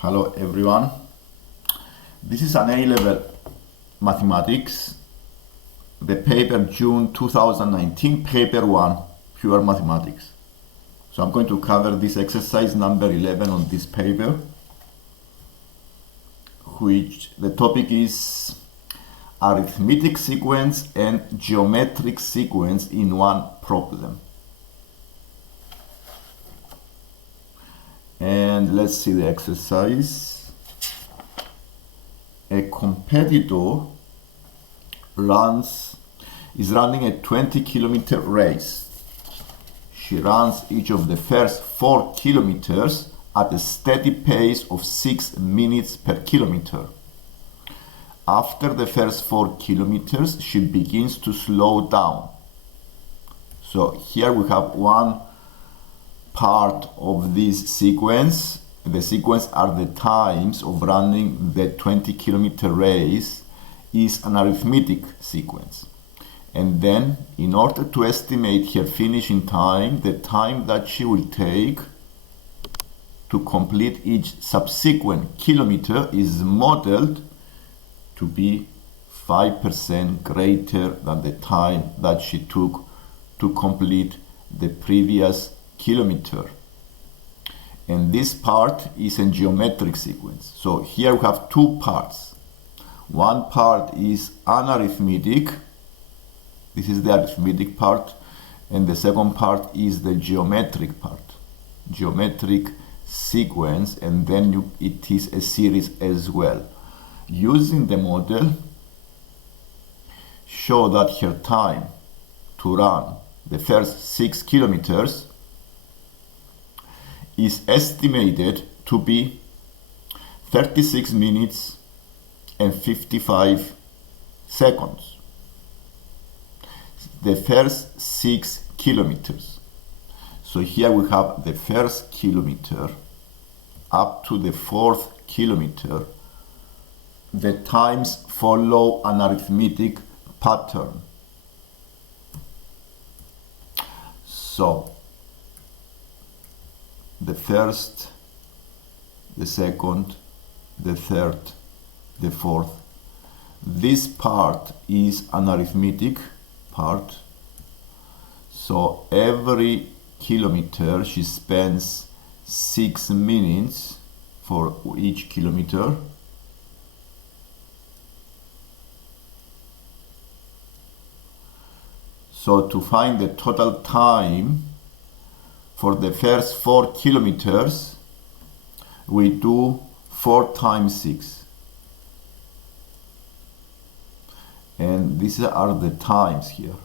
Hello everyone. This is an A-level mathematics, the paper June 2019, paper 1, pure mathematics. So I'm going to cover this exercise number 11 on this paper, which the topic is arithmetic sequence and geometric sequence in one problem. And let's see the exercise. A competitor is running a 20-kilometer race. She runs each of the first 4 kilometers at a steady pace of 6 minutes per kilometer. After the first 4 kilometers, she begins to slow down. So here we have one part of this sequence. The sequence are the times of running the 20-kilometer race is an arithmetic sequence. And then, in order to estimate her finishing time, the time that she will take to complete each subsequent kilometer is modeled to be 5% greater than the time that she took to complete the previous kilometer. And this part is a geometric sequence. So here we have two parts. One part is an arithmetic. This is the arithmetic part. And the second part is the geometric part. Geometric sequence, and then it is a series as well. Using the model, show that her time to run the first 6 kilometers is estimated to be 36 minutes and 55 seconds. The first 6 kilometers. So here we have the first kilometer up to the 4th kilometer. The times follow an arithmetic pattern. So the first, the second, the third, the fourth. This part is an arithmetic part. So every kilometer she spends 6 minutes for each kilometer. So to find the total time for the first 4 kilometers, we do 4 times 6. And these are the times here.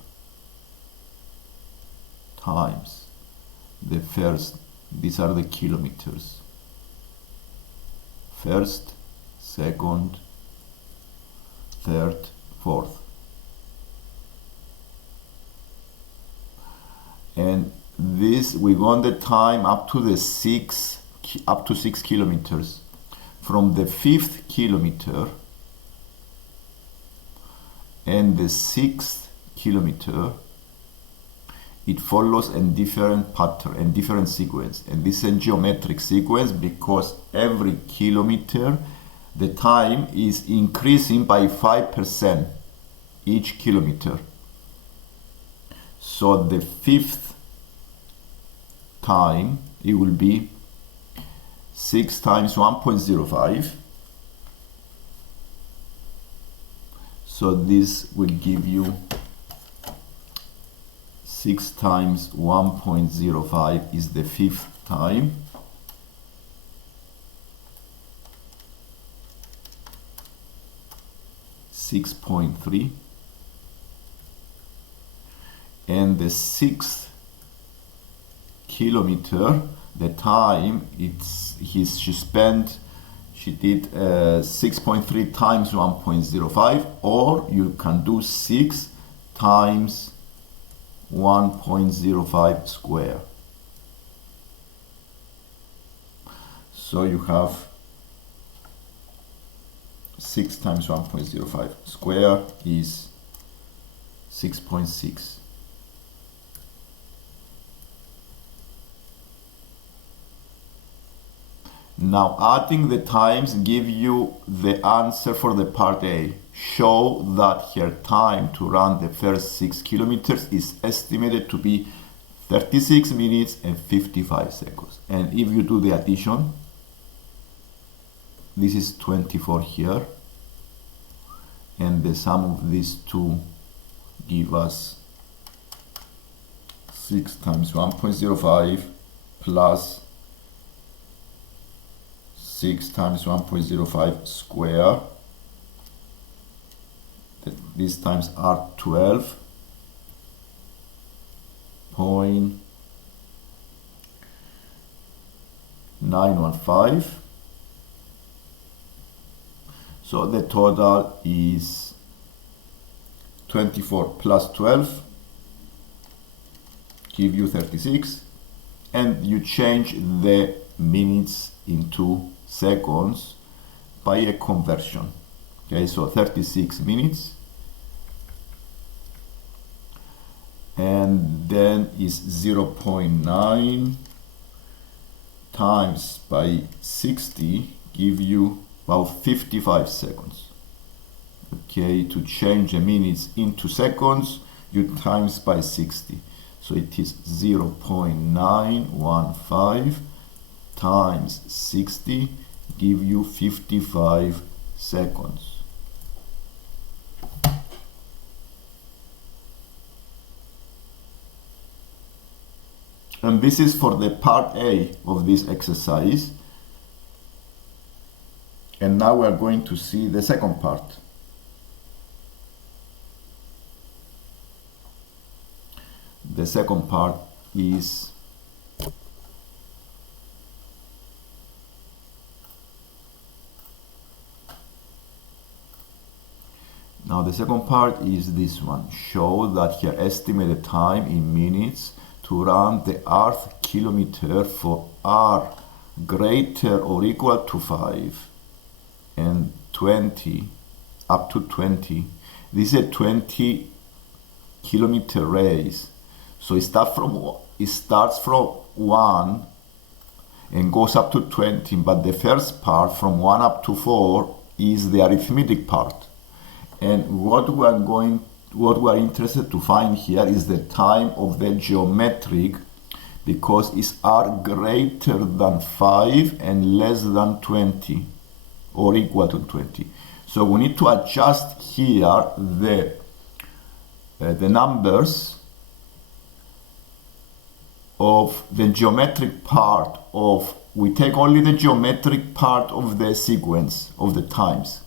Times. The first, these are the kilometers. First, second, third, fourth. And this, we want the time up to 6 kilometers. From the 5th kilometer and the 6th kilometer, it follows a different pattern and different sequence. And this is a geometric sequence because every kilometer the time is increasing by 5% each kilometer. So the 5th time, it will be 6 times 1.05. So this will give you 6 times 1.05 is the 5th time. $6.3. And the 6th kilometer, the time she did 6.3 times 1.05, or you can do 6 times 1.05 square. So you have 6 times 1.05 square is 6.6. Now adding the times give you the answer for the part A. Show that her time to run the first 6 kilometers is estimated to be 36 minutes and 55 seconds. And if you do the addition, this is 24 here, and the sum of these two give us 6 times 1.05 plus 6 times 1.05 square. These times are 12.915. So the total is 24 plus 12 give you 36, and you change the minutes into seconds by a conversion. Okay, so 36 minutes, and then is 0.9 times by 60 give you about 55 seconds. Okay, to change the minutes into seconds, you times by 60. So it is 0.915 times 60 give you 55 seconds. And this is for the part A of this exercise. And now we are going to see the second part. The second part is this one. Show that her estimated time in minutes to run the earth kilometer for r greater or equal to 5 and 20 up to 20. This is a 20 kilometer race. So it starts from 1 and goes up to 20, but the first part from 1 up to 4 is the arithmetic part. And what we are interested to find here is the time of the geometric, because it's r greater than 5 and less than 20 or equal to 20. So we need to adjust here the numbers of the geometric part of, we take only the geometric part of the sequence of the times.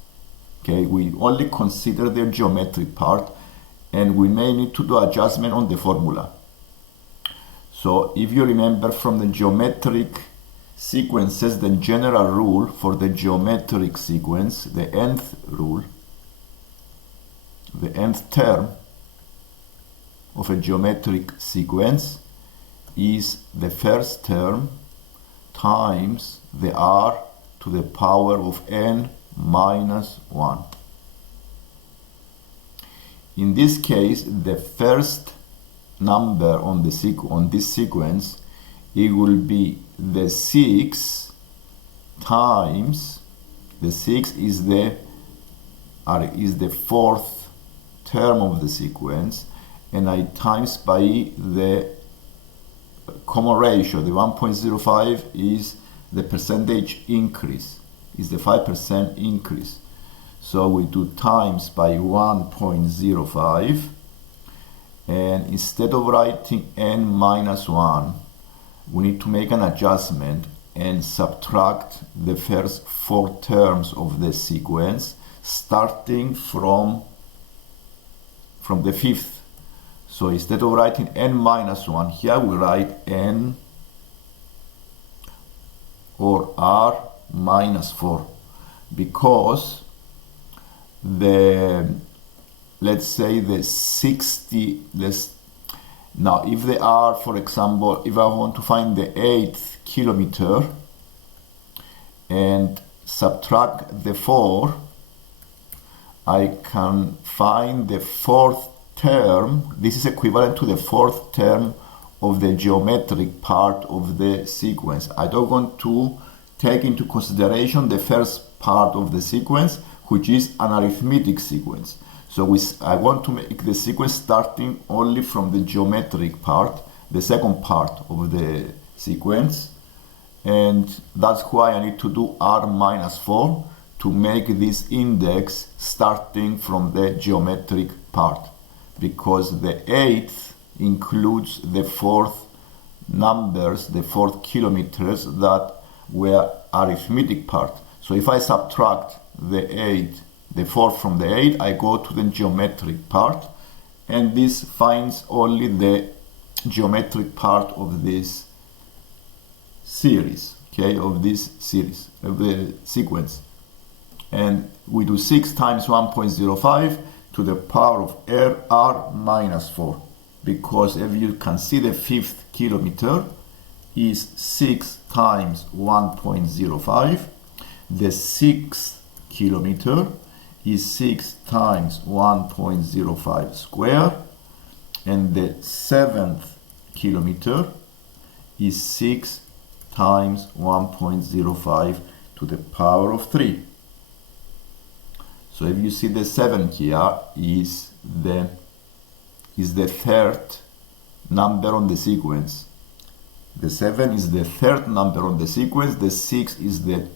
Okay, we only consider the geometric part, and we may need to do adjustment on the formula. So if you remember from the geometric sequences, the general rule for the geometric sequence, the nth rule, the nth term of a geometric sequence is the first term times the r to the power of n minus 1. In this case, the first number on this sequence, it will be the 6 times, the 6 is the fourth term of the sequence, and I times by the common ratio. The 1.05 is the percentage increase, is the 5% increase. So we do times by 1.05, and instead of writing n minus 1, we need to make an adjustment and subtract the first 4 terms of the sequence, starting from the 5th. So instead of writing n minus 1, here we write n or r minus 4, because let's say the 60, now if they are, for example, if I want to find the 8th kilometer and subtract the 4, I can find the 4th term. This is equivalent to the 4th term of the geometric part of the sequence. I don't want to take into consideration the first part of the sequence, which is an arithmetic sequence. So I want to make the sequence starting only from the geometric part, the second part of the sequence, and that's why I need to do r minus 4 to make this index starting from the geometric part, because the 8th includes the 4th numbers, the 4th kilometers that were arithmetic part. So if I subtract the 4 from the 8, I go to the geometric part, and this finds only the geometric part of this series, okay, of this series, of the sequence. And we do 6 times 1.05 to the power of r minus 4, because if you can see, the 5th kilometer is 6 times 1.05, the 6th kilometer is 6 times 1.05 square, and the 7th kilometer is 6 times 1.05 to the power of 3. So if you see, the 7 here is the third number on the sequence. The 7 is the third number on the sequence, the 6 is the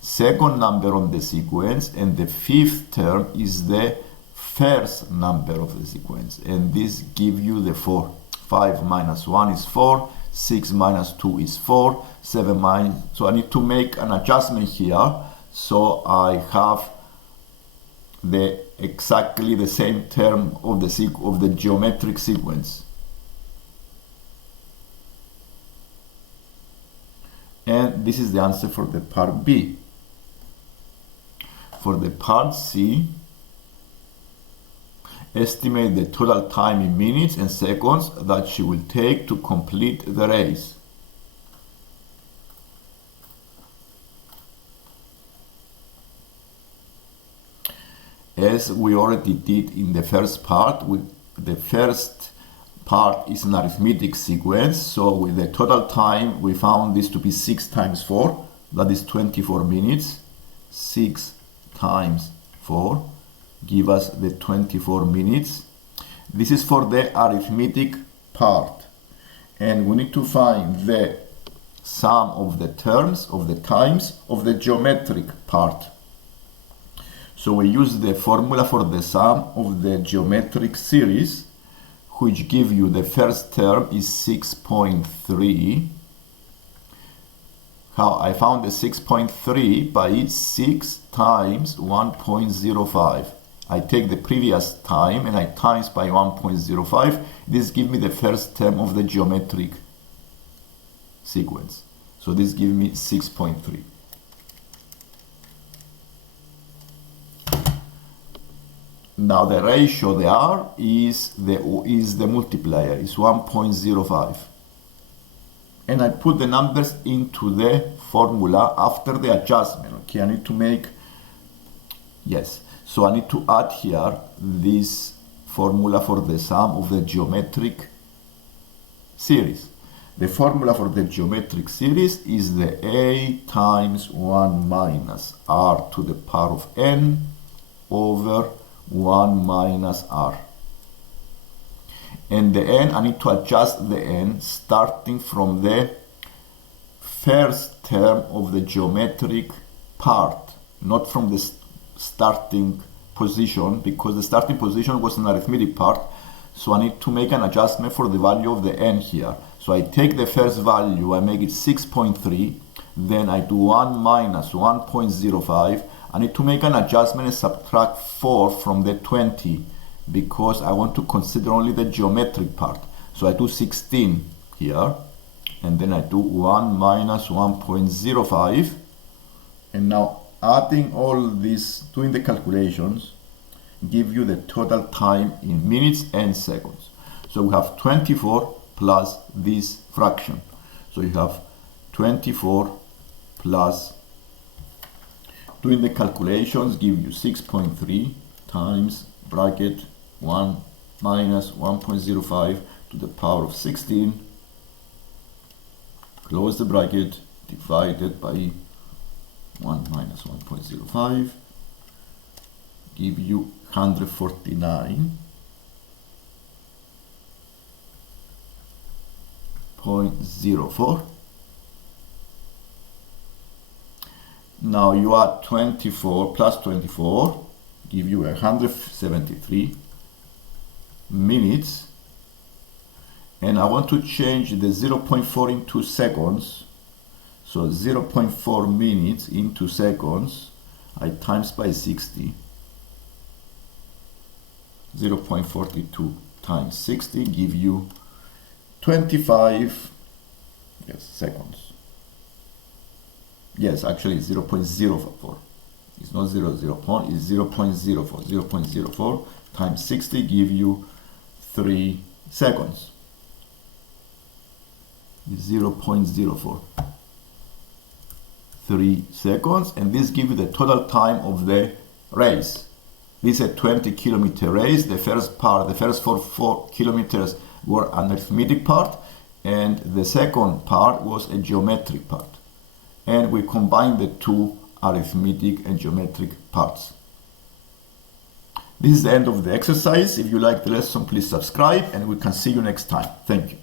second number on the sequence, and the 5th term is the first number of the sequence. And this gives you the 4. 5 minus 1 is 4, 6 minus 2 is 4, 7 minus... So I need to make an adjustment here, so I have exactly the same term of the geometric sequence. And this is the answer for the part B. For the part C, estimate the total time in minutes and seconds that she will take to complete the race. As we already did in the first part, the first part is an arithmetic sequence, so with the total time we found this to be 6 times 4, that is 24 minutes. 6 times 4 give us the 24 minutes. This is for the arithmetic part, and we need to find the sum of the terms of the times of the geometric part. So we use the formula for the sum of the geometric series, which give you the first term is 6.3. How I found the 6.3 by 6 times 1.05. I take the previous time and I times by 1.05. This gives me the first term of the geometric sequence. So this gives me 6.3. Now the ratio, the R, is the multiplier, is 1.05. And I put the numbers into the formula after the adjustment. Okay, I need to make, yes. So I need to add here this formula for the sum of the geometric series. The formula for the geometric series is the A times 1 minus R to the power of N over 1 minus R. And the N, I need to adjust the N starting from the first term of the geometric part, not from the starting position, because the starting position was an arithmetic part. So I need to make an adjustment for the value of the N here. So I take the first value, I make it 6.3, then I do 1 minus 1.05. I need to make an adjustment and subtract 4 from the 20, because I want to consider only the geometric part. So I do 16 here, and then I do 1 minus 1.05, and now adding all this, doing the calculations, give you the total time in minutes and seconds. So we have 24 plus this fraction. So you have 24 plus, doing the calculations, give you 6.3 times bracket 1 minus 1.05 to the power of 16, close the bracket, divided by 1 minus 1.05 give you 149.04. Now you add 24 plus 24 give you 173 minutes, and I want to change the 0.4 into seconds. So 0.4 minutes into seconds, I times by 60. 0.42 times 60 give you 25 seconds. Yes, actually 0.04. It's not 0, it's 0.04. 0.04 times 60 give you 3 seconds. 0.04. 3 seconds, and this gives you the total time of the race. This is a 20-kilometer race. The first part, the first 4 kilometers were an arithmetic part, and the second part was a geometric part. And we combined the two arithmetic and geometric parts. This is the end of the exercise. If you like the lesson, please subscribe, and we can see you next time. Thank you.